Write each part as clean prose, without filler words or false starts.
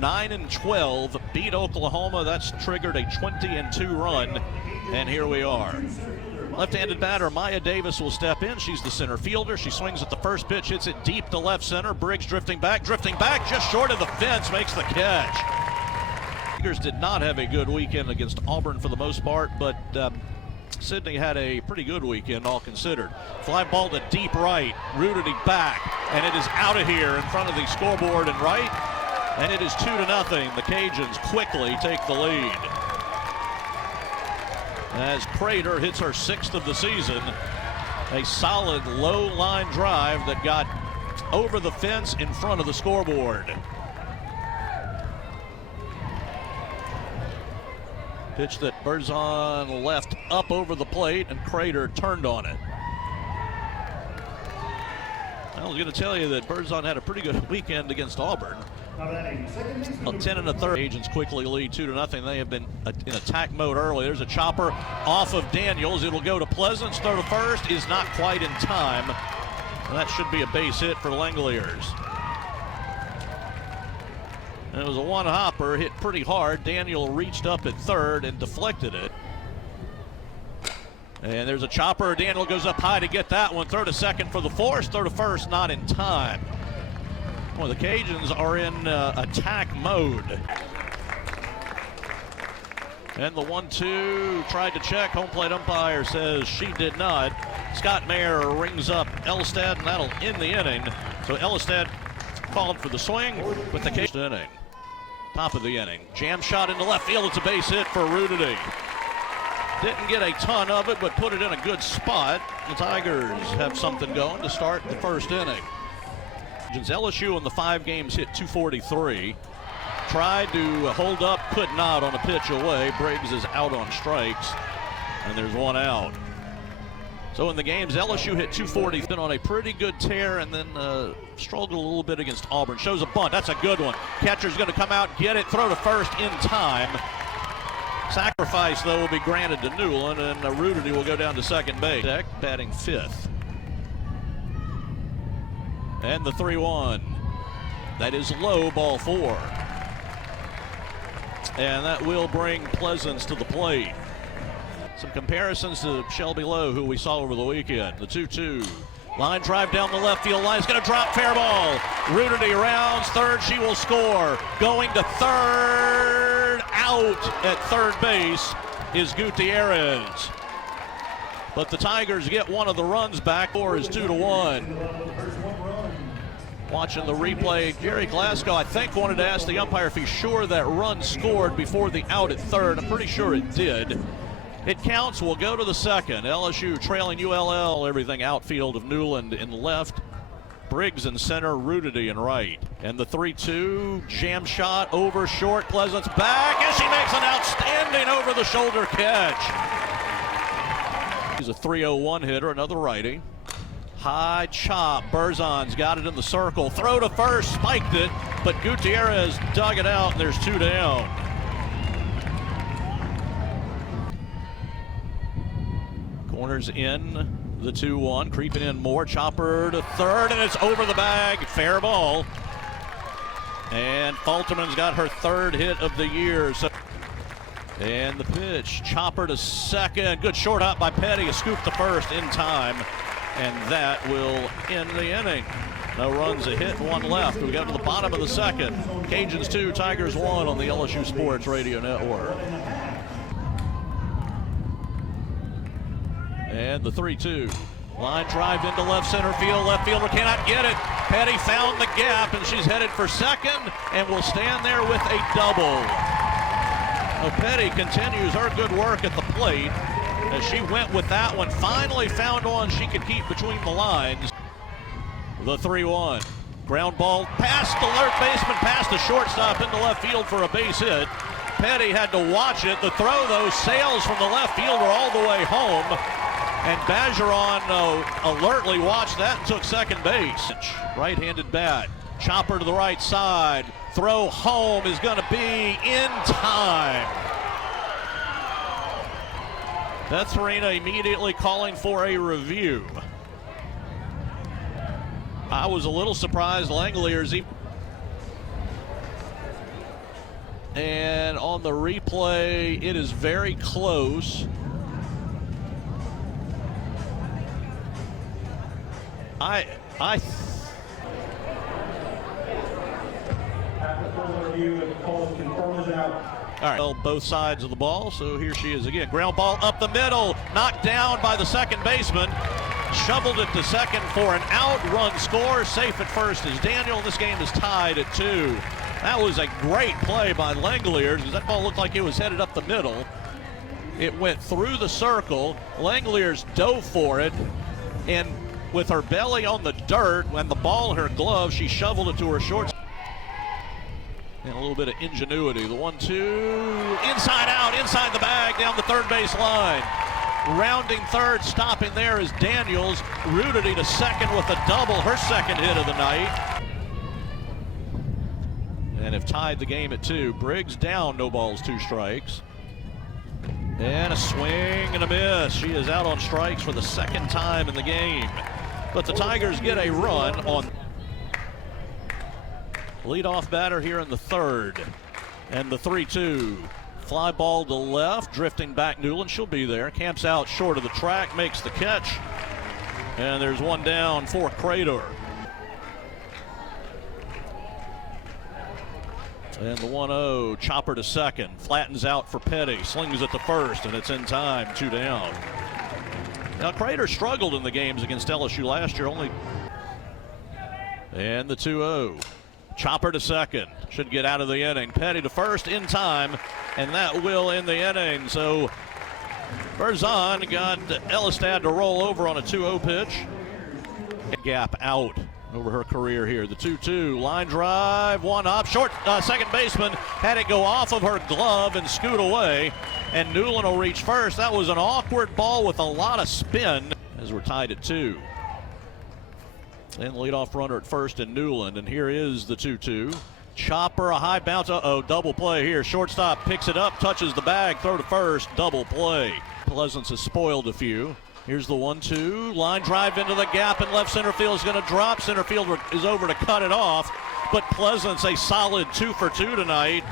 9-12, beat Oklahoma. That's triggered a 20-2 run, and here we are. Left-handed batter Maya Davis will step in. She's the center fielder. She swings at the first pitch, hits it deep to left center. Briggs drifting back, just short of the fence, makes the catch. Tigers did not have a good weekend against Auburn for the most part, but Sydney had a pretty good weekend, all considered. Fly ball to deep right, rooted it back, and it is out of here in front of the scoreboard and right, and it is 2-0. The Cajuns quickly take the lead. As Prater hits her 6th of the season, a solid low line drive that got over the fence in front of the scoreboard. Pitch that Berzon left up over the plate, and Prater turned on it. I was going to tell you that Berzon had a pretty good weekend against Auburn. 10 1/3. Agents quickly lead 2-0. They have been in attack mode early. There's a chopper off of Daniels. It'll go to Pleasance. Throw to first is not quite in time. And that should be a base hit for Langoliers. And it was a one-hopper, hit pretty hard. Daniel reached up at third and deflected it. And there's a chopper. Daniel goes up high to get that one. Throw to second for the force. Throw to first, not in time. Well, the Cajuns are in attack mode. And the 1-2 tried to check. Home plate umpire says she did not. Scott Mayer rings up Elstad, and that'll end the inning. So Elstad called for the swing with the Cajun inning. Top of the inning. Jam shot into left field. It's a base hit for Rudity. Didn't get a ton of it, but put it in a good spot. The Tigers have something going to start the first inning. LSU in the 5 games hit .243. Tried to hold up, could not on a pitch away. Briggs is out on strikes, and there's one out. So in the games, LSU hit .240. Been on a pretty good tear, and then struggled a little bit against Auburn. Shows a bunt. That's a good one. Catcher's going to come out, get it, throw to first in time. Sacrifice, though, will be granted to Newland, and Rudity will go down to second base. Deck batting 5th. And the 3-1. That is low, ball 4. And that will bring Pleasance to the plate. Some comparisons to Shelby Lowe, who we saw over the weekend. The 2-2. Line drive down the left field line. It's going to drop, fair ball. Rudity rounds third. She will score. Going to third. Out at third base is Gutierrez. But the Tigers get one of the runs back. Score is 2-1. Watching the replay, Jerry Glasgow, I think, wanted to ask the umpire if he's sure that run scored before the out at third. I'm pretty sure it did. It counts. We'll go to the second. LSU trailing ULL. Everything outfield of Newland in left. Briggs in center, Rudity in right. And the 3-2 jam shot over short. Pleasance back, and she makes an outstanding over-the-shoulder catch. He's a 301 hitter, another righty. High chop. Berzon's got it in the circle. Throw to first, spiked it, but Gutierrez dug it out, and there's 2 down. Corners in. The 2-1, creeping in more. Chopper to third, and it's over the bag. Fair ball. And Falterman's got her 3rd hit of the year. And the pitch. Chopper to second. Good short hop by Petty. A scoop to first in time. And that will end the inning. No runs, a hit, 1 left. We go to the bottom of the second. Cajuns 2, Tigers 1 on the LSU Sports Radio Network. And the 3-2. Line drive into left center field. Left fielder cannot get it. Petty found the gap, and she's headed for second and will stand there with a double. Now Petty continues her good work at the plate as she went with that one. Finally found one she could keep between the lines. The 3-1. Ground ball past the third baseman, past the shortstop into left field for a base hit. Petty had to watch it. The throw, though, sails from the left fielder all the way home. And Bergeron alertly watched that and took second base. Right-handed bat. Chopper to the right side. Throw home is going to be in time. Beth Farina immediately calling for a review. I was a little surprised Langoliers And on the replay, it is very close. All right, well, both sides of the ball, so here she is again. Ground ball up the middle, knocked down by the second baseman. Shoveled it to second for an out, run score. Safe at first is Daniel. This game is tied at 2. That was a great play by Langeliers, because that ball looked like it was headed up the middle. It went through the circle. Langeliers dove for it, and with her belly on the dirt, when the ball in her glove, she shoveled it to her short. And a little bit of ingenuity. The 1-2, inside out, inside the bag, down the third base line. Rounding third, stopping there is Daniels. Rudity to second with a double, her second hit of the night. And have tied the game at 2. Briggs down, no balls, 2 strikes. And a swing and a miss. She is out on strikes for the second time in the game. But the Tigers get a run on leadoff batter here in the third. And the 3-2. Fly ball to left, drifting back Newland. She'll be there. Camps out short of the track, makes the catch. And there's one down for Crater. And the 1-0, chopper to second. Flattens out for Petty. Slings it to first, and it's in time. 2 down. Now, Crater struggled in the games against LSU last year. And the 2-0. Chopper to second. Should get out of the inning. Petty to first in time, and that will end the inning. So Berzon got Elistad to roll over on a 2-0 pitch. Gap out over her career here. The 2-2, line drive, one up. Short second baseman had it go off of her glove and scoot away, and Newland will reach first. That was an awkward ball with a lot of spin as we're tied at 2. And leadoff runner at first in Newland, and here is the 2-2. Chopper, a high bounce. Double play here. Shortstop picks it up, touches the bag, throw to first, double play. Pleasance has spoiled a few. Here's the 1-2, line drive into the gap, and left center field is going to drop. Center field is over to cut it off, but Pleasance a solid 2 for 2 tonight,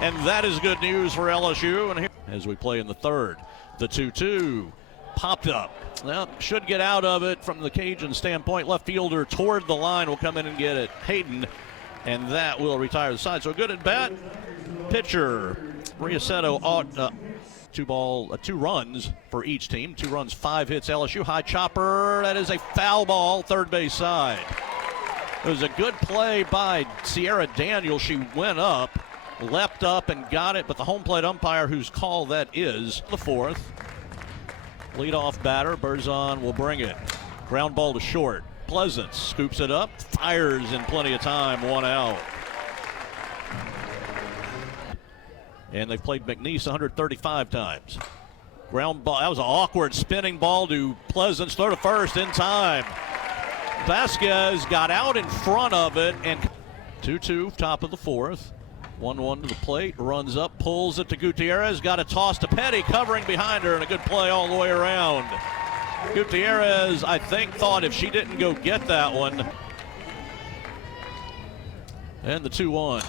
and that is good news for LSU. And here, as we play in the third, the 2-2 popped up. Well, should get out of it from the Cajun standpoint. Left fielder toward the line will come in and get it. Hayden, and that will retire the side. So good at bat. Pitcher Riaceto, 2 runs for each team. 2 runs, 5 hits. LSU high chopper. That is a foul ball, third base side. It was a good play by Sierra Daniels. She went up, leapt up, and got it. But the home plate umpire, whose call that is, the 4th. Leadoff batter, Berzon will bring it. Ground ball to short. Pleasance scoops it up, fires in plenty of time, 1 out. And they've played McNeese 135 times. Ground ball, that was an awkward spinning ball to Pleasance, throw to first in time. Vasquez got out in front of it, and 2-2, top of the 4th. 1-1 to the plate, runs up, pulls it to Gutierrez, got a toss to Petty, covering behind her, and a good play all the way around. Gutierrez, I think, thought if she didn't go get that one. And the 2-1.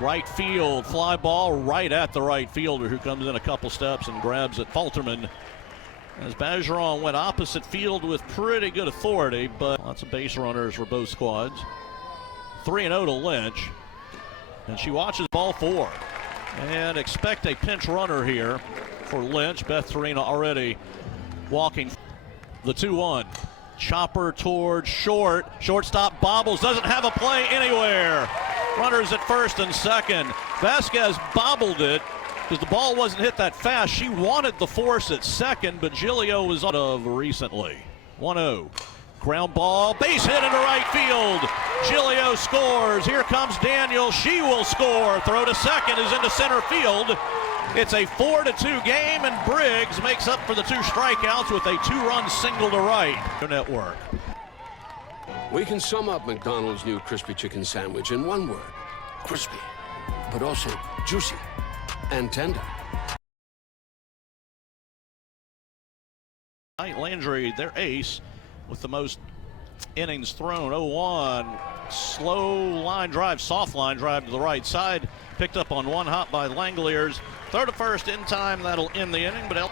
Right field, fly ball right at the right fielder, who comes in a couple steps and grabs it. Falterman, as Bergeron went opposite field with pretty good authority, but lots of base runners for both squads. 3-0 to Lynch. And she watches ball 4. And expect a pinch runner here for Lynch. Beth Torina already walking. The 2-1. Chopper towards short. Shortstop bobbles. Doesn't have a play anywhere. Runners at first and second. Vasquez bobbled it because the ball wasn't hit that fast. She wanted the force at second, but Giglio was out of recently. 1-0. Ground ball, base hit into right field. Giglio scores. Here comes Daniel. She will score. Throw to second is into center field. It's a 4-2 game, and Briggs makes up for the 2 strikeouts with a 2-run single to right. Network. We can sum up McDonald's new crispy chicken sandwich in one word: crispy, but also juicy and tender. Landry, their ace, with the most innings thrown. 0-1. slow line drive, soft line drive to the right side. Picked up on one hop by Langoliers. Throw to first in time. That'll end the inning. But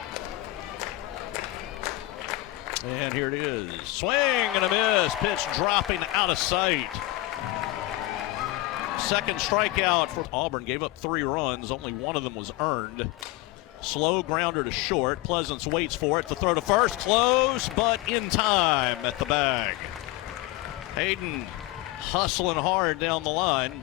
and here it is. Swing and a miss. Pitch dropping out of sight. Second strikeout for Auburn. Gave up 3 runs. Only one of them was earned. Slow grounder to short. Pleasance waits for it. The throw to first. Close, but in time at the bag. Hayden hustling hard down the line.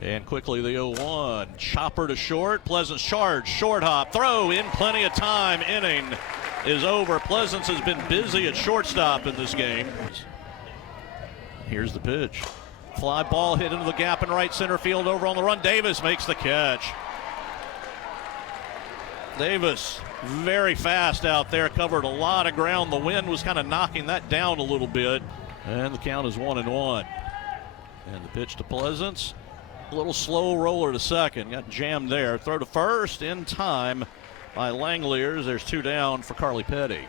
And quickly the 0-1. Chopper to short. Pleasance charge. Short hop. Throw in plenty of time. Inning is over. Pleasance has been busy at shortstop in this game. Here's the pitch. Fly ball hit into the gap in right center field over on the run. Davis makes the catch. Davis very fast out there. Covered a lot of ground. The wind was kind of knocking that down a little bit. And the count is 1-1. And the pitch to Pleasance. A little slow roller to second. Got jammed there. Throw to first in time by Langoliers. There's 2 down for Carly Petty.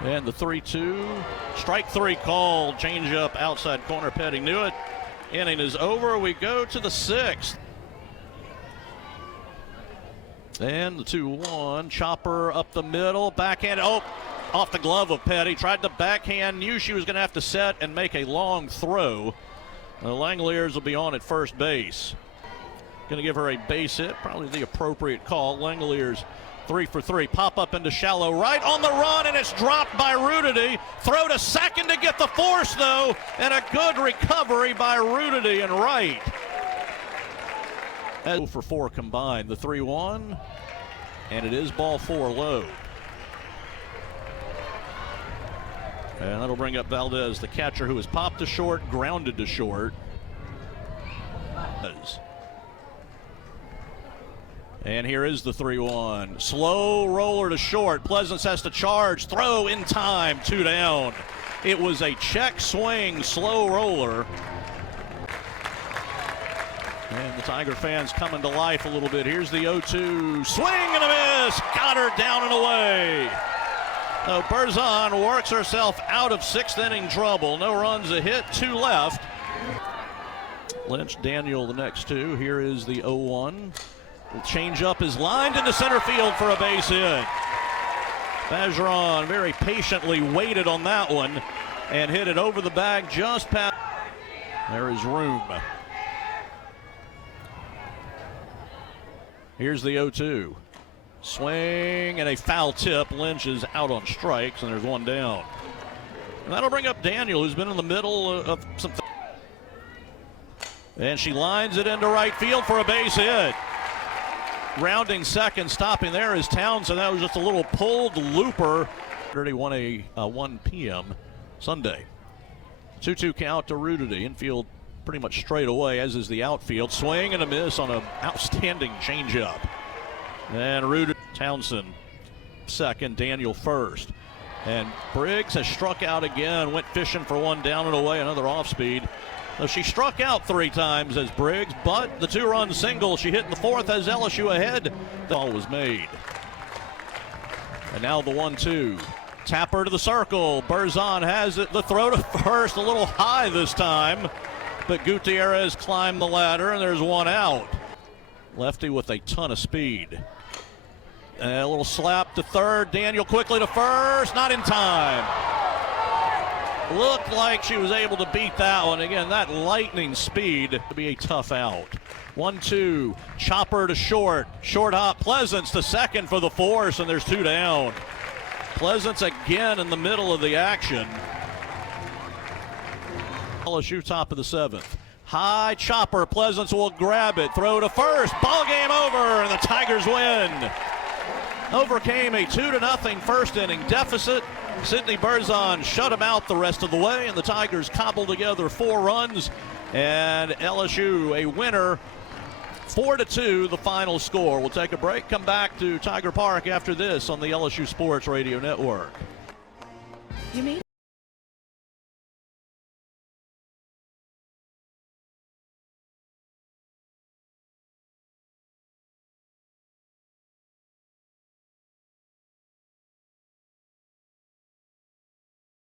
And the 3-2. Strike 3 called. Change up outside corner. Petty knew it. Inning is over. We go to the 6th. And the 2-1. Chopper up the middle. Backhand. Oh! Off the glove of Petty. Tried to backhand. Knew she was going to have to set and make a long throw. The Langoliers will be on at first base. Going to give her a base hit. Probably the appropriate call. Langoliers 3 for 3. Pop up into shallow right on the run, and it's dropped by Rudity. Throw to second to get the force, though, and a good recovery by Rudity and right. 0 for 4 combined. The 3-1, and it is ball 4 low. And that'll bring up Valdez, the catcher, who has popped to short, grounded to short. And here is the 3-1. Slow roller to short. Pleasance has to charge. Throw in time. 2 down. It was a check swing, slow roller. And the Tiger fans coming to life a little bit. Here's the 0-2. Swing and a miss. Got her down and away. So Berzon works herself out of 6th inning trouble. No runs, a hit, 2 left. Lynch, Daniel, the next 2. Here is the 0-1. The change-up is lined into center field for a base hit. Bergeron very patiently waited on that one and hit it over the bag just past. There is room. Here's the 0-2. Swing and a foul tip. Lynch is out on strikes, and there's 1 down. And that'll bring up Daniel, who's been in the middle of something. And she lines it into right field for a base hit. Rounding second, stopping there is Townsend. That was just a little pulled looper. 1 p.m. Sunday. 2-2 count to Rudity. Infield pretty much straight away, as is the outfield. Swing and a miss on an outstanding changeup. And Rudity, Townsend second, Daniel first. And Briggs has struck out again, went fishing for 1 down and away, another off speed. So she struck out 3 times as Briggs, but the 2-run single she hit in the 4th has LSU ahead. The ball was made. And now the 1-2. Tapper to the circle. Berzon has it. The throw to first, a little high this time. But Gutierrez climbed the ladder, and there's 1 out. Lefty with a ton of speed. And a little slap to third. Daniel quickly to first. Not in time. Looked like she was able to beat that one. Again, that lightning speed to be a tough out. 1-2. Chopper to short. Short hop. Pleasance to second for the force, and there's 2 down. Pleasance again in the middle of the action. LSU top of the 7th. High chopper. Pleasance will grab it. Throw to first. Ball game over, and the Tigers win. Overcame a 2-0 first inning deficit. Sydney Berzon shut him out the rest of the way, and the Tigers cobbled together 4 runs. And LSU a winner, 4-2 the final score. We'll take a break, come back to Tiger Park after this on the LSU Sports Radio Network.